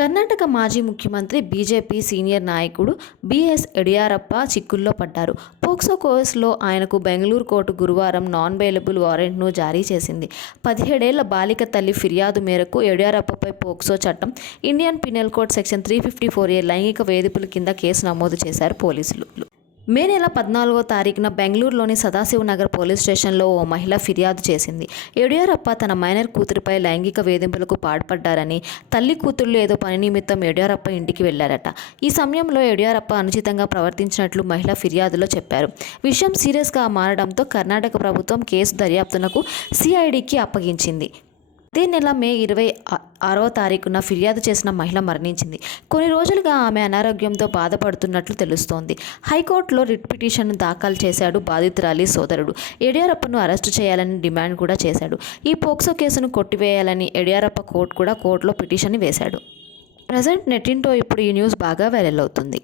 కర్ణాటక మాజీ ముఖ్యమంత్రి BJP senior నాయకుడు బీఎస్ యడియూరప్ప చిక్కుల్లో పడ్డారు. పోక్సో కేసులో ఆయనకు బెంగళూరు కోర్టు గురువారం నాన్ బెయిలబుల్ వారెంట్ను జారీ చేసింది. 17 ఏళ్ల బాలిక తల్లి ఫిర్యాదు మేరకు యడియూరప్పపై పోక్సో చట్టం, Indian penal code section 354A లైంగిక వేధింపుల కింద కేసు నమోదు చేశారు పోలీసులు. మే నెల 14వ తారీఖున బెంగళూరులోని సదాశివనగర్ పోలీస్ స్టేషన్లో ఓ మహిళ ఫిర్యాదు చేసింది. యడియూరప్ప తన మైనర్ కూతురిపై లైంగిక వేధింపులకు పాల్పడ్డారని, తల్లి కూతుళ్లు ఏదో పని నిమిత్తం యడియూరప్ప ఇంటికి వెళ్లారట. ఈ సమయంలో యడియూరప్ప అనుచితంగా ప్రవర్తించినట్లు మహిళ ఫిర్యాదులో చెప్పారు. విషయం సీరియస్గా మారడంతో కర్ణాటక ప్రభుత్వం కేసు దర్యాప్తునకు సిఐడికి అప్పగించింది. అదే నెల మే 26వ తారీఖున ఫిర్యాదు చేసిన మహిళ మరణించింది. కొన్ని రోజులుగా ఆమె అనారోగ్యంతో బాధపడుతున్నట్లు తెలుస్తోంది. హైకోర్టులో రిట్ పిటిషన్ను దాఖలు చేశాడు బాధితురాలి సోదరుడు. యడియూరప్పను అరెస్టు చేయాలని డిమాండ్ కూడా చేశాడు. ఈ పోక్సో కేసును కొట్టివేయాలని యడియూరప్ప కోర్టులో పిటిషన్ వేశాడు. ప్రజెంట్ నెట్టింటో ఇప్పుడు ఈ న్యూస్ బాగా వైరల్ అవుతుంది.